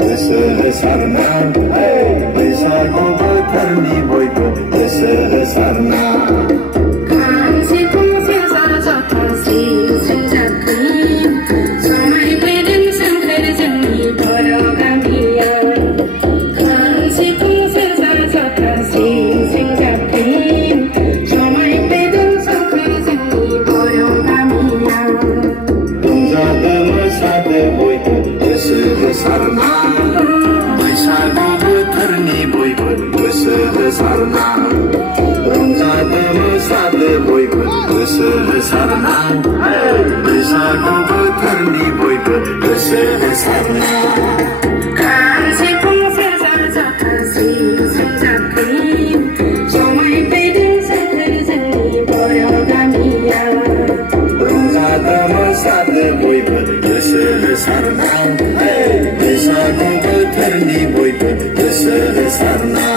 गोसो सारना बैसागु बोथोरनि बयबो गोसो सारना सारना बैसागु बोथोरनि बयबो गोसो सारना रंजादो मोसादो बयबो गोसो सारना बैसागु बोथोरनि बयबो गोसो सारना खाम सिफुं सेरजा जथा सिफुं जाबख्रिं समायफैदों सोमखोर जोंनि बर' गामियाव रंजादो मोसादो बयबो गोसो सारना बैसागु बोथोरनि बयबो गोसो सारना